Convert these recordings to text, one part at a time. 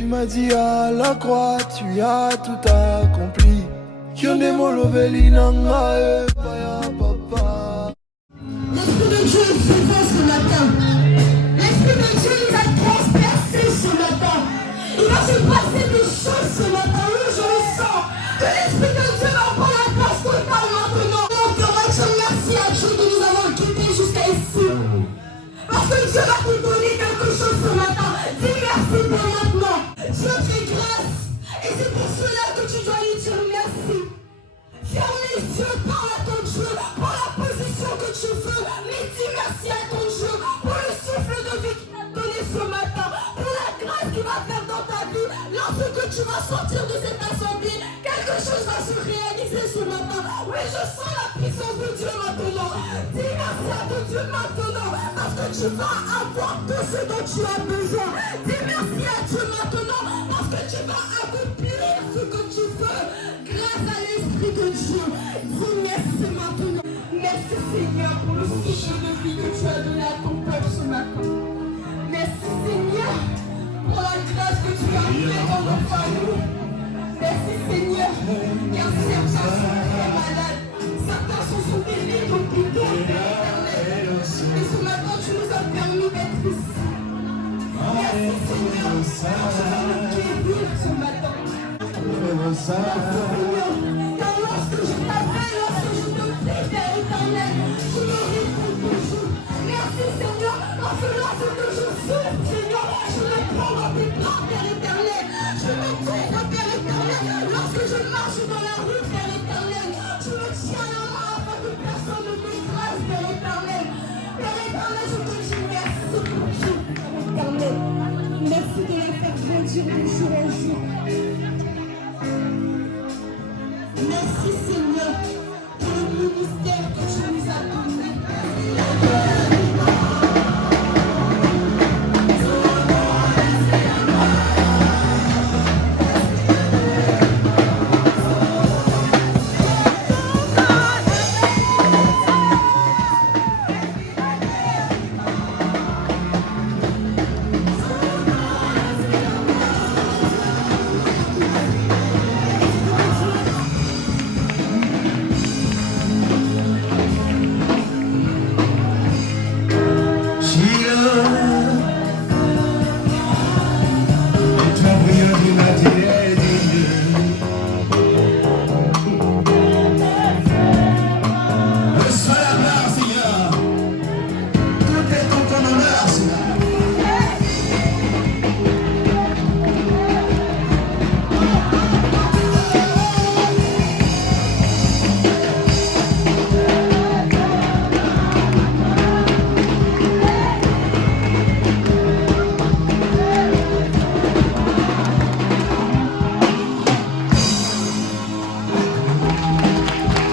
Tu m'as dit à la croix, tu as tout accompli. Yonde moloveli nanga paya papa. L'Esprit de Dieu est présent ce matin. L'Esprit de Dieu nous a transpercés ce matin. Il va se passer des choses ce matin. Oui, je le sens. Que l'Esprit de Dieu va prendre la place totale maintenant. Mon cœur va dire merci à Dieu de nous avoir guidés jusqu'à ici. Parce que Dieu va te donner quelque chose ce matin. Dis merci pour maintenant. Dieu fait grâce. Et c'est pour cela que tu dois lui dire merci. Ferme les yeux, parle à ton Dieu pour la position que tu veux. Mais dis merci à ton Dieu pour le souffle de vie qu'il t'a donné ce matin. Pour la grâce qu'il va faire dans ta vie. Lorsque tu vas sortir de cette assemblée, quelque chose va se réaliser ce matin. Oui, je sens la puissance de Dieu maintenant. Dis merci à ton Dieu maintenant. Parce que tu vas avoir tout ce dont tu as besoin. Dis merci à Dieu maintenant. Parce que tu vas accomplir ce que tu veux. Grâce à l'Esprit de Dieu. Dis merci maintenant. Merci Seigneur pour le souffle de vie que tu as donné à ton peuple ce matin. Merci Seigneur pour la grâce que tu as fait dans nos familles. Merci Seigneur, car certains sont très malades. Certains sont sous des lits d'hôpitaux, Éternel. Et ce matin, tu nous as permis d'être ici. Merci Seigneur, car tu vas nous guérir ce matin. Merci Seigneur, car lorsque je t'appelle, lorsque je te prie, Père Éternel, tu me réponds toujours. Merci Seigneur, parce que lorsque je souffre, Seigneur, je me prends dans tes bras, Père Éternel. Je me couvre, Père Éternel. Lorsque je marche dans la rue, Père Éternel, tu me tiens la main afin que personne ne m'écrase, Père Éternel. Père Éternel, je te dis merci pour tout, Père Éternel. Merci de les faire grandir de jour en jour. Merci Seigneur pour le ministère que tu nous as donné.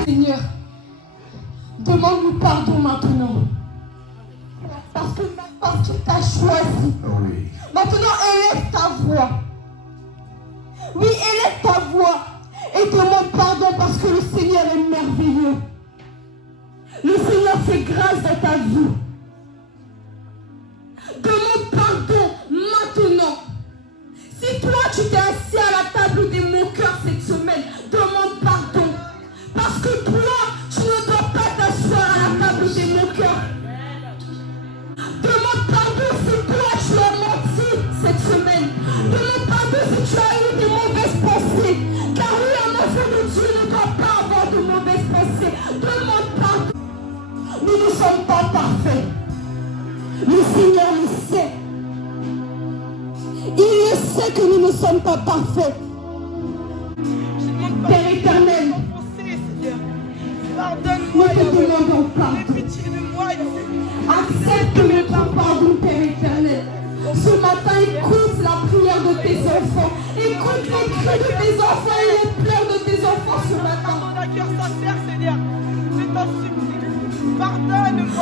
Seigneur, demande-nous pardon maintenant. Parce qu'il t'a choisi. Oui. Maintenant, élève ta voix. Oui, élève ta voix et demande pardon parce que le Seigneur est merveilleux. Le Seigneur fait grâce dans ta vie. Demande pardon maintenant. Si toi, tu t'es assis à la table des moqueurs cette semaine, demande pardon. Parce que toi, tu ne dois pas t'asseoir à la table des moqueurs. Demande pardon si toi, tu as menti cette semaine. Demande pardon si tu as eu des mauvaises pensées. Car oui, un enfant de Dieu ne doit pas avoir de mauvaises pensées. Demande pardon. Nous ne sommes pas parfaits. Le Seigneur le sait. Il le sait que nous ne sommes pas parfaits. Père éternel, nous te demandons pardon. Accepte notre pardon, Père éternel. Ce matin, écoute la prière de tes enfants. Écoute les cris de tes enfants et les pleurs de tes enfants ce matin.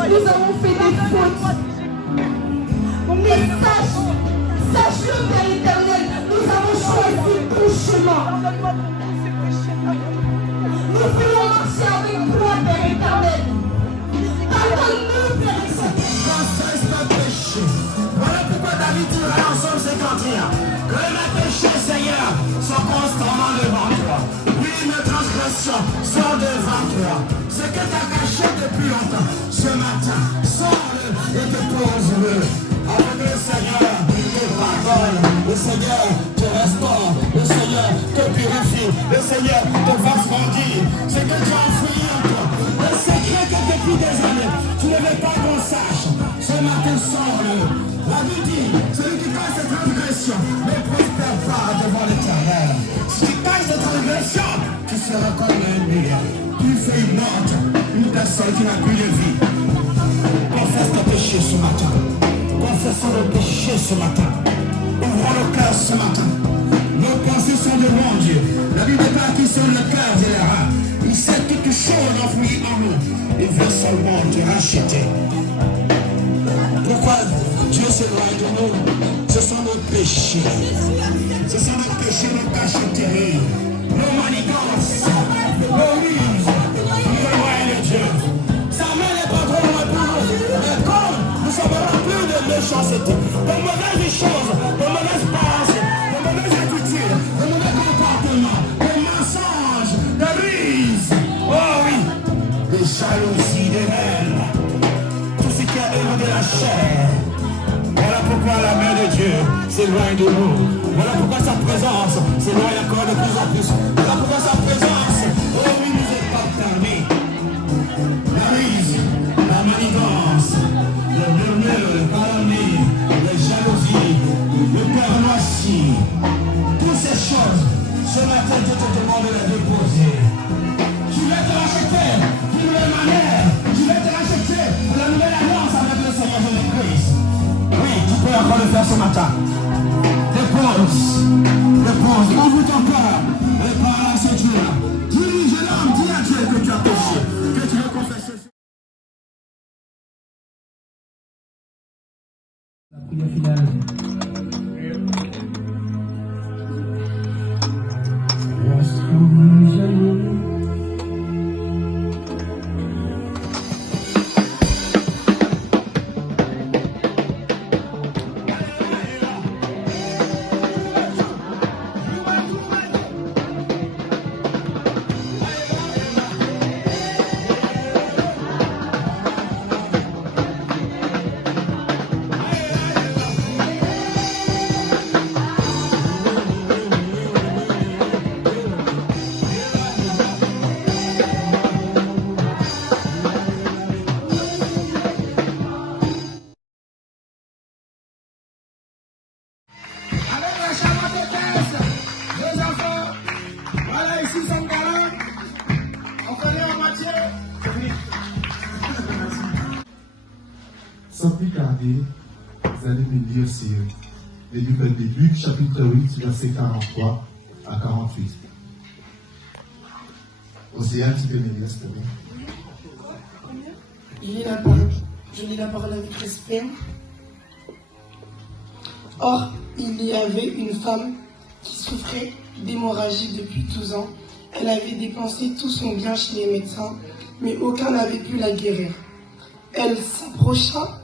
Nous avons fait des fautes. Mais sache-le, Père éternel, nous avons choisi ton chemin. Nous voulons marcher avec toi, Père éternel. Pardonne-nous, Père éternel. Confesse nos péchés. Voilà pourquoi David dit dans Psaume 51. Que mes péchés, Seigneur, soient constamment devant toi. Oui, mes transgressions sont devant toi. Ce que tu as caché depuis longtemps, ce matin, sors-le et dépose-le. Avec le Seigneur te pardonne, le Seigneur te restaure, le Seigneur te purifie, le Seigneur te fasse grandir. Ce que tu as enfoui en toi, le secret que depuis des années, tu ne veux pas qu'on sache. Ce matin, sors-le. La Bible dit, celui qui cache ses transgressions ne prospère pas devant l'Éternel. Si tu caches tes transgressions, tu seras comme un mur. Tu fais une honte, une personne qui n'a plus de vie. Confesse tes péchés ce matin. Confessons le péché ce matin. Ouvrons le cœur ce matin. Nos pensées sont devant Dieu. La Bible dit qui sont le cœur de les reins. Il sait toutes choses enfouies en nous. Il veut seulement te racheter. Pourquoi Dieu s'éloigne de nous? Ce sont nos péchés. Ce sont nos péchés, nos cacheteries, nos manigances, nos ruses. Nous éloignons de Dieu. Sa main n'est pas trop loin pour nous. Mais comme nous sommes remplis de méchanceté, de mauvaises choses, de mauvaises pensées, de mauvaises attitudes, de mauvais comportements, de mensonges, de ruses. Oh oui, de jalousie, de haine. Tout ce qui est œuvre de la chair. Voilà pourquoi la main de Dieu s'éloigne de nous. Voilà pourquoi sa présence s'éloigne encore de plus en plus. Voilà pourquoi sa présence, oh oui, nous est pas permis. La ruse, la manigance, le murmure, le calomnie, la jalousie, le cœur noirci. Toutes ces choses, ce matin Dieu te demande de les déposer. Tu veux te racheter d'une nouvelle manière. Tu veux te racheter de la nouvelle alliance avec le Seigneur Jésus-Christ. Oui, tu peux encore le faire ce matin. Dépose, ouvre ton cœur et parle à ce Dieu-là. Dis, jeune homme, dis à Dieu que tu as péché, que tu veux confesser. La prière finale. Sans plus tarder, vous allez me lire sur le livre de Luc, chapitre 8, verset 43 à 48. Océane, tu peux me lire, s'il te plaît. Je lis la parole avec respect. Or, il y avait une femme qui souffrait d'hémorragie depuis 12 ans. Elle avait dépensé tout son bien chez les médecins, mais aucun n'avait pu la guérir. Elle s'approcha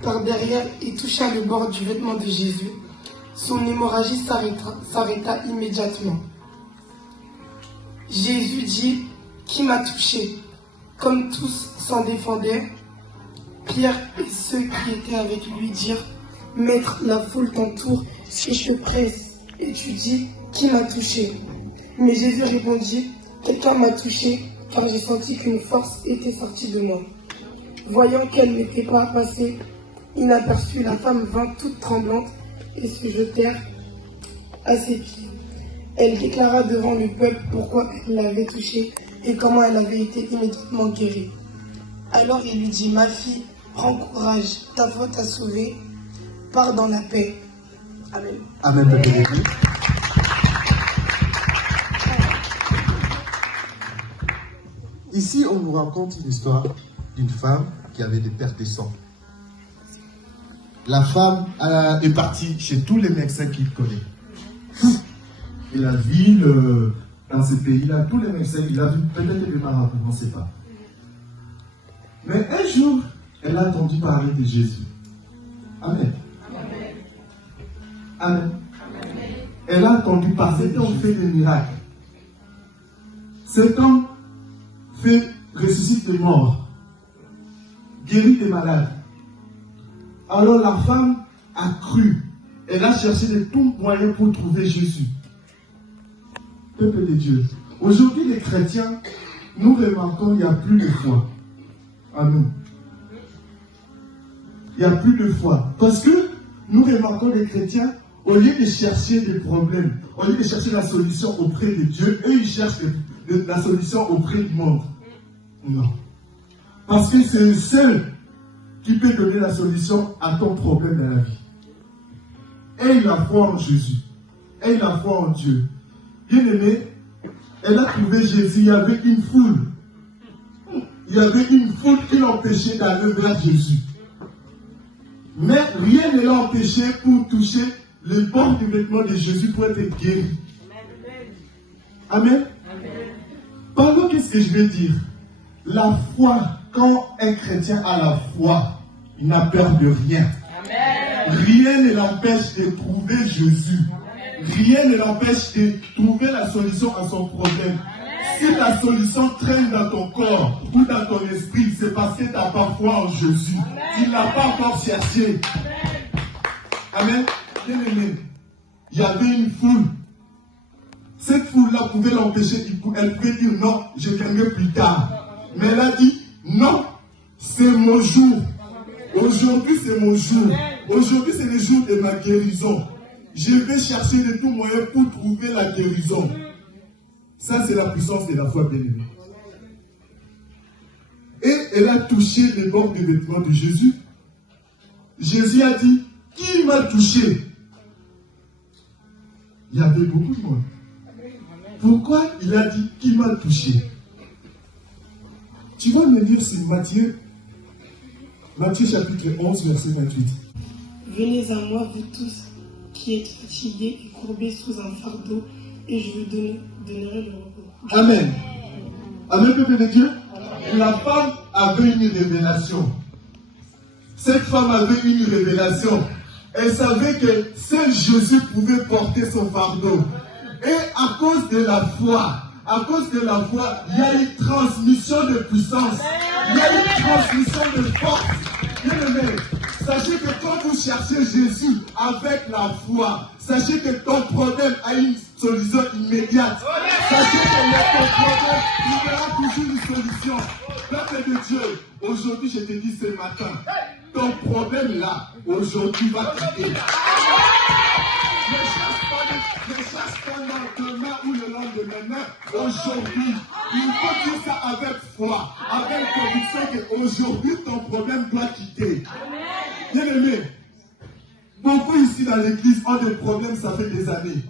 par derrière et toucha le bord du vêtement de Jésus. Son hémorragie s'arrêta immédiatement. Jésus dit, « Qui m'a touché ?» Comme tous s'en défendaient, Pierre et ceux qui étaient avec lui dirent, « Maître, la foule t'entoure et je presse. Et tu dis, qui m'a touché ?» Mais Jésus répondit, « Quelqu'un m'a touché, car j'ai senti qu'une force était sortie de moi. » Voyant qu'elle n'était pas passée, il aperçut la femme vint toute tremblante et se jetèrent à ses pieds. Elle déclara devant le peuple pourquoi elle l'avait touchée et comment elle avait été immédiatement guérie. Alors il lui dit, « Ma fille, prends courage, ta faute t'a sauvée, pars dans la paix. » Amen. Amen, peuple de Dieu. Ici, on nous raconte une histoire d'une femme qui avait des pertes de sang. La femme est partie chez tous les médecins qu'il connaît. Et la ville, dans ce pays-là, tous les médecins, il a vu peut-être le marabout, on ne sait pas. Mais un jour, elle a entendu parler de Jésus. Amen. Amen. Elle a attendu par cet homme fait des miracles. Cet homme ressuscite des morts, guérit des malades. Alors la femme a cru. Elle a cherché de tout moyens pour trouver Jésus. Peuple de Dieu. Aujourd'hui, les chrétiens, nous remarquons qu'il n'y a plus de foi en nous. Il n'y a plus de foi. Parce que nous remarquons les chrétiens, au lieu de chercher des problèmes, au lieu de chercher la solution auprès de Dieu, eux, ils cherchent la solution auprès du monde. Non. Parce que c'est le seul qui peut donner la solution à ton problème dans la vie. Aie la foi en Jésus. Aie la foi en Dieu. Bien aimé, elle a trouvé Jésus, il y avait une foule. Il y avait une foule qui l'empêchait d'aller vers Jésus. Mais rien ne l'a empêché pour toucher les bords du vêtement de Jésus pour être guéri. Amen. Pardon, qu'est-ce que je vais dire? La foi, quand un chrétien a la foi, il n'a peur de rien. Amen. Rien ne l'empêche de trouver Jésus. Amen. Rien ne l'empêche de trouver la solution à son problème. Amen. Si la solution traîne dans ton corps ou dans ton esprit, c'est parce que tu n'as pas foi en Jésus. Amen. Tu ne l'as pas encore cherché. Amen. Bien aimé, il y avait une foule. Cette foule-là pouvait l'empêcher. Elle pouvait dire non, je viendrai plus tard. Mais elle a dit non, c'est mon jour. Aujourd'hui, c'est mon jour. Aujourd'hui, c'est le jour de ma guérison. Je vais chercher de tout moyen pour trouver la guérison. Ça, c'est la puissance de la foi, bien-aimée. Et elle a touché les bords des vêtements de Jésus. Jésus a dit, qui m'a touché? Il y avait beaucoup de monde. Pourquoi il a dit, qui m'a touché? Tu vas me lire sur Matthieu chapitre 11, verset 28. Venez à moi, vous tous qui êtes fatigués et courbés sous un fardeau, et je vous donnerai le repos. Amen. Amen, peuple de Dieu. La femme avait une révélation. Cette femme avait une révélation. Elle savait que seul Jésus pouvait porter son fardeau. Et à cause de la foi, il y a une transmission de puissance. Il y a une transmission de force. Bien aimé, sachez que quand vous cherchez Jésus avec la foi, sachez que ton problème a une solution immédiate. Sachez que ton problème, il y aura toujours une solution. Peuple de Dieu, aujourd'hui je te dis ce matin, ton problème là, aujourd'hui va quitter. Ne cherche pas demain ou le lendemain. Aujourd'hui, il faut dire ça avec foi, avec conviction qu'aujourd'hui ton problème doit quitter. Bien aimé, beaucoup ici dans l'église ont des problèmes, ça fait des années.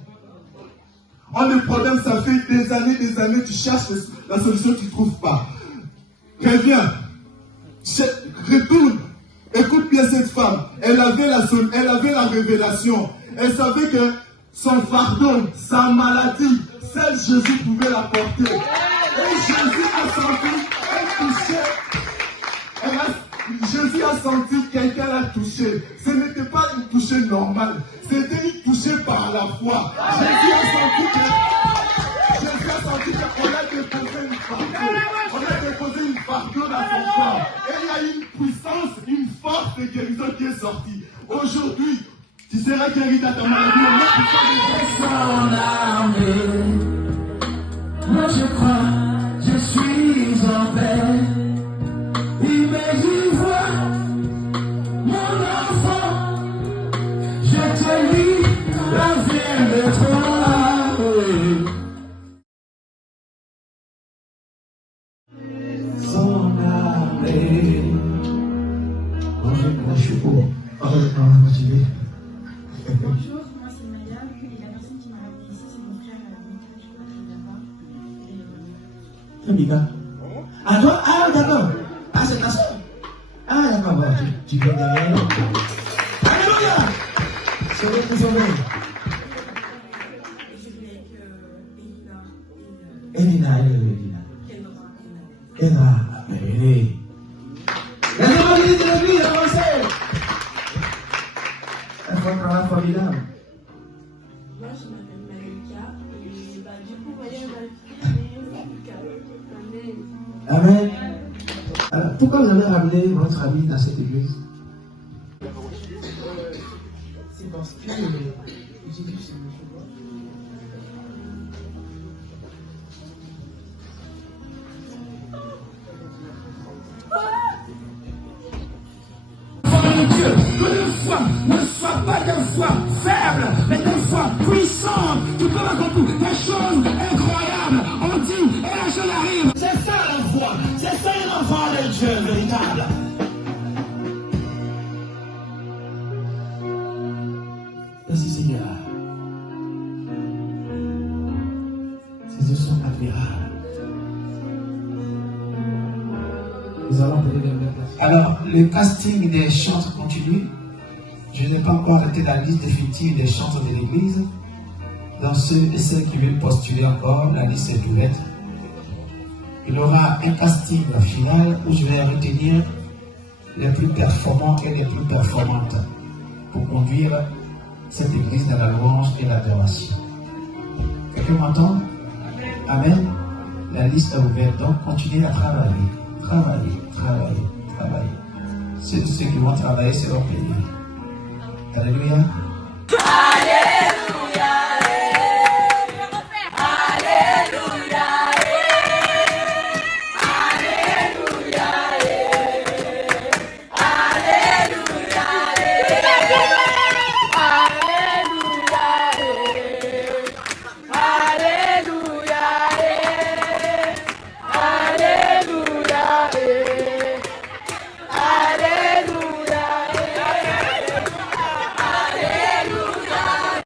Ont des problèmes, ça fait des années, tu cherches la solution, tu ne trouves pas. Reviens, retourne, écoute bien cette femme. Elle avait la révélation. Elle savait que son fardeau, sa maladie, seul Jésus pouvait la porter. Et Jésus a senti, elle touchait. Jésus a senti quelqu'un l'a touché. Ce n'était pas une touchée normale. C'était une touchée par la foi. Jésus a senti qu'on a déposé une fardeau. On a déposé une fardeau dans son corps. Et il y a une puissance, une force de guérison qui est sortie. Aujourd'hui, tu seras guéri dans ta maladie. Son armée, moi je crois, je suis en paix. Il me voit, mon enfant, je te lis la vie de toi. Son armée, moi je suis beau. Bonjour, moi c'est Maya et la personne qui m'a amené ici c'est mon frère Mika, je crois que je vais là-bas. Ah toi? Ah d'accord. Ah c'est ta soeur? Ah d'accord, bon, tu viens derrière. Alléluia! Sauvez tout sauvé. Je voulais que Elina Elina. Allez. La demande de l'église, avancez! Un travail formidable. Moi, je m'appelle Malika et du coup, voyez, on a le Amen. Amen. Alors, pourquoi vous avez ramené votre ami dans cette église? C'est parce que j'ai vu ce choix. Dieu, que le foi ne soit pas d'une foi faible, mais d'une foi puissante. Tu peux accomplir des choses incroyables. On dit, et la chose arrive. C'est ça la foi. C'est ça l'enfant de Dieu véritable. Merci Seigneur. Ces yeux sont admirables. Nous allons peut-être gagner la place. Alors, le casting des chantres continue. Je n'ai pas encore arrêté la liste définitive des chantres de l'église. Dans ceux et celles qui veulent postuler encore, la liste est ouverte. Il y aura un casting final où je vais retenir les plus performants et les plus performantes pour conduire cette église dans la louange et l'adoration. Quelqu'un m'entend? Amen. La liste est ouverte, donc continuez à travailler. Travailler. Ceux qui vont travailler seront payés. Alléluia.